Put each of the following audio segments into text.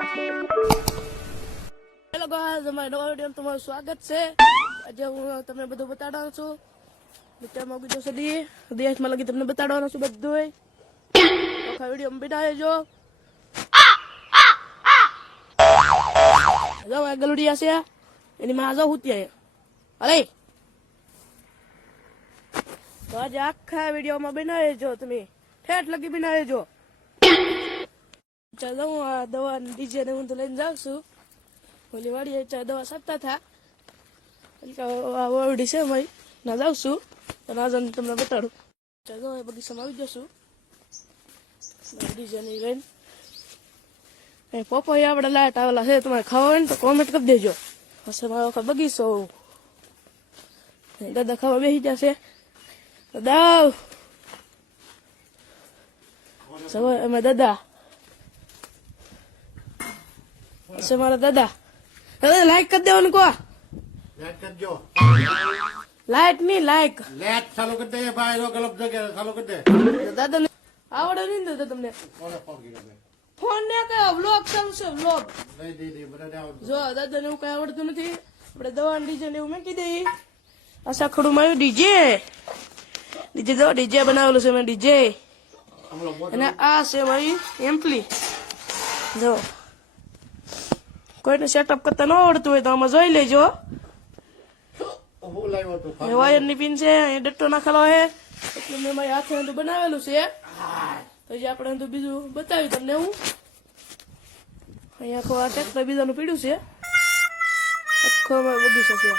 Hello guys, અમારા નવા વિડીયોમાં તમારું સ્વાગત છે। આજે હું તમને બધું બતાડવાનો છું। મિત્રમાં બીજો સદી દેશમાં લગી તમને બતાડવાનો છું બધું। આખા વિડીયોમાં બિના જો જાવ આ ગલુડિયા છે એની માં જાવ હુતી અરે તો આજે આખા વિડીયોમાં બિના જો તમે ઠેઠ લગી બિના જો। ચાલો હું આ દવા ડીજે ને હું તો લઈને જાઉં છું। ઓલી વાડી દવા સાપતા થા વાવડી છે ભાઈ ના જાઉં છું અને આજે તમને બતાડું। ચાલો એ બગીચામાં આવી જશું ડીજે ની લઈને। પપ્પા આપણે લાઈટ આવેલા છે, તમારે ખાવા હોય ને તો કોમેન્ટ કરી દેજો। હશે મારો આખો બગીચો દાદા ખાવા બેસી જશે। દાદા એમાં દાદા હશે મારા દાદા। લાઈક કરી દેવાનું કો લાઈટ કરજો। લાઈટ ની લાઈક ચાલુ કરી દે ભાઈ, ગલપ જગ્યા ચાલુ કરી દે। દાદા આવડે નહીં દાદા તમને ફોન ને કયો વ્લોગ ચાલુ છે વ્લોગ જો દાદા ને એવું કઈ આવડતું નથી। આપણે દવા ડીજે ને એવું મૂકી દઈએ। આ સાખડું માં આવ્યું ડીજે જો ડીજે બનાવેલું છે મેં ડીજે અને આ છે મારી એમ્પલી। જો કોઈને સેટઅપ કરતા ન આવડતું હોય તો આમાં જોઈ લેજો। વાયર ની પિન છે, અહીંયા ડટ્ટો નાખેલો છે એટલે મેં મારી હાથે બનાવેલું છે। તો જે આપણે બીજું બતાવ્યું તમને હું અહીંયા આખો આ ટ્રેક્ટર બીજાનું પીડ્યું છે આખો અમારો બગીચો છે।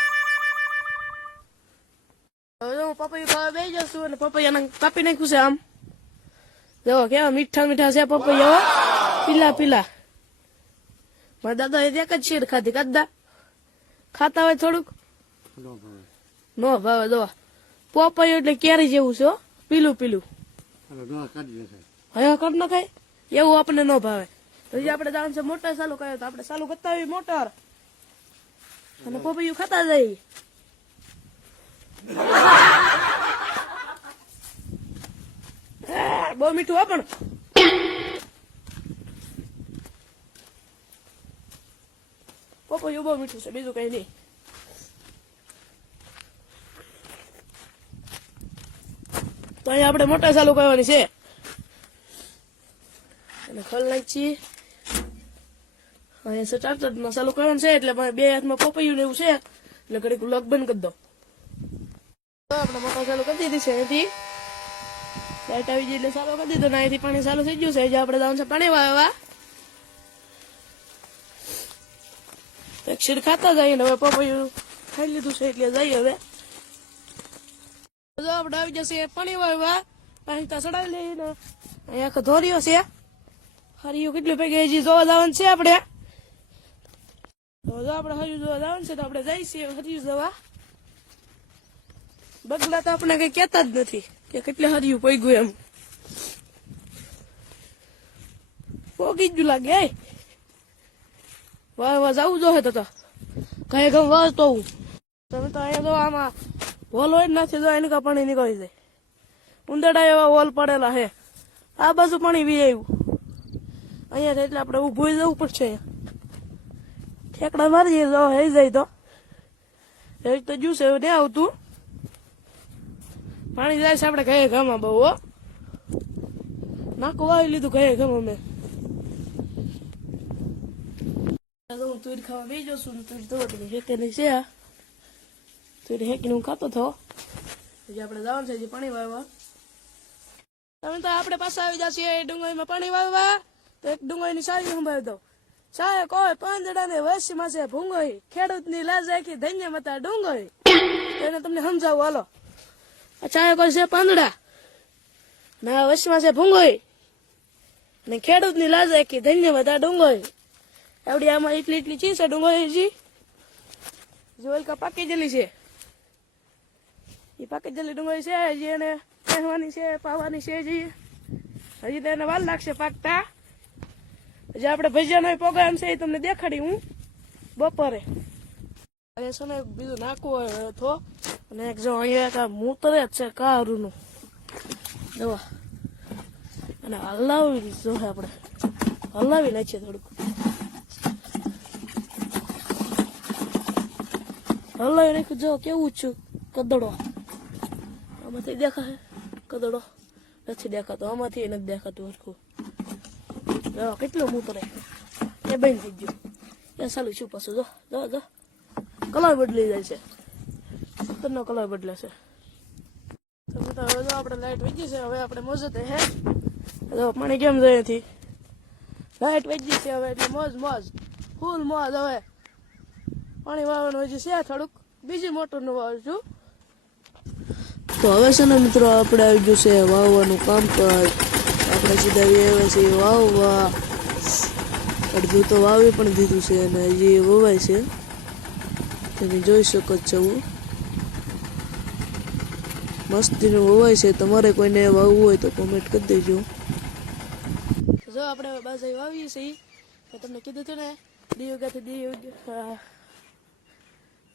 હવે હું પપૈયું ખાવા બેસી જશું અને પપૈયાને કાપી નાખ્યું છે આમ જો કેવા મીઠા મીઠા છે પપૈયા પીલા પીલા। મારા દાદા એક જ શેર ખાધી કદા ખાતા હોય થોડુંક નો ભાવે દવા પપૈયું એટલે કેરી જેવું છે પીલું પીલું હવે કર ન ખાય એવું આપણને ન ભાવે। તો જે આપણે જવાનું છે મોટર ચાલુ કર્યો તો આપણે ચાલુ કરતા હોય મોટર અને પપૈયું ખાતા જઈએ। બહુ મીઠું હો પણ પપૈયું બહુ મીઠું છે બીજું કઈ નહીં। તો અહીંયા આપણે મોટર ચાલુ કરવાની છે અને ખોલ નાખી અહીંયા ચાર્જરમાં ચાલુ કરવાનું છે એટલે બે હાથમાં પપૈયું ને એવું છે એટલે ઘડીક લોક બંધ કરી દો। આપણે મોટર ચાલુ કરી દીધી છે અહીંથી લાઈટ આવી ગઈ એટલે ચાલુ કરી દીધું ને અહીંથી પાણી ચાલુ થઈ ગયું છે। જે આપણે જવાનું છે પાણી વાવવા એક શીર ખાતા જઈએ ને હવે પપૈયું ખાઈ લીધું છે એટલે જઈએ હવે આપણે આવી જશે પાણી વાવવા પાણી ત્યાં ચડાવી લઈએ ને અહીંયા આખો ધોરીઓ છે હરિયું કેટલું પૈકી હજી જોવા જવાનું છે આપણે તો જો આપણે હરિયું જોવા જવાનું છે તો આપણે જઈશું હરિયું જોવા। બગલા તો આપણે કઈ કેતા જ નથી કે કેટલે હરિયું પૈગું એમ પોગી જ લાગે વાહ જવું જોઈએ તો કઈ ગમ વાંચતો હું તમે તો અહીંયા જો આમાં હોલ હોય જ નથી જો એની કા પાણી નીકળી જાય। ઉંદરડા એવા હોલ પડેલા છે આ બાજુ પાણી વી આવ્યું અહીંયા એટલે આપણે ઉભું જવું પડશે। ઠેકડા મારી જો હઈ જાય તો એવી તો જ્યુસ એવું નહીં આવતું પાણી જાય છે આપણે કઈ ગામમાં બહુ નાખું વાવી લીધું કઈ ગામ અમે હું તુરી ખાવા બેસી જાઉં છું તુરી તો હેકેની છે તુરી હેકીને હું ખાતો થો હજી આપણે જવાનું છે હજી પાણી વાવવા। તમે તો આપણે પાછા આવી જશે ડુંગળીમાં પાણી વાવવા તો એક ડુંગળીની સારી સંભાળી દઉં સાહેબ કોઈ પાંદડા ને વસીમાં છે ભૂંગળી ખેડૂતની લાજ રાખી ધન્ય મતા ડુંગળી એને તમને સમજાવું હાલો। ચાહે કોઈ છે પાંદડા ના વસીમાં છે ભૂંગળી ને ખેડૂતની લાજ રાખી ધન્ય મતા ડુંગળી એવડી આમાં એટલી એટલી ચીજ છે ડુંગળી જોલકા પાકી જલી છે એ પાકી જલી ડુંગળી છે હજી એને પહેરવાની છે પાવાની છે હજી તો એને વાર લાગશે પાકતા। હજી આપણે ભજીયાનો પ્રોગ્રામ છે એ તમને દેખાડી હું બપોરે અહીંયા છે ને બીજું નાખવું હોય તો અને એક જો અહીંયા મૂતરે જ છે કારુનું દવા અને હલાવી જો આપણે હલાવી નાખીએ થોડુંક હલાવી નાખ્યું. જો કેવું છું કદડો. આમાંથી દેખાય કદડો નથી દેખાતો, આમાંથી નથી દેખાતું હરખું. જો કેટલું મૂતરે એ બંધ થઈ ગયું. એ સાલું શું પાછું જો જો જો કલર બદલી જાય છે. પથ્થરનો કલર બદલે છે. તો મિત્રો હવે જો આપણે લાઈટ વહી ગઈ છે. હવે આપણે મોજતે હે જો પાણી કેમ જાય નથી. લાઈટ વહી ગઈ છે હવે એટલે મોજ મોજ ફૂલ મોજ. હવે પાણી વાવવાનું હજી છે થોડુંક, બીજી મોટરનું વાવું છું. તો હવે છે ને મિત્રો આપણે આવી ગયું છે વાવવાનું કામકાજ. આપણે સીધા આવે છે વાવવા. અડધું તો વાવી પણ દીધું છે અને હજી વવાય છે, તમે જોઈ શકો છો. મસ્તીનું વવાય છે. તમારે કોઈને વાવવું હોય તો કોમેન્ટ કરી દેજો. જો આપણે બાજરી વાવીએ છીએ તો તમને કીધું હતું ને દિયોગાથી દિયો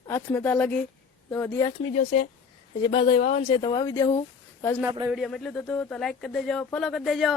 હાથમાં તા લગી તો દી હાથમી જશે. હજી બાજરી વાવવાનું છે તો વાવી દેવું. આજના આપણા વિડીયોમાં એટલું જ હતું. તો લાઈક કરી દેજો, ફોલો કરી દેજો.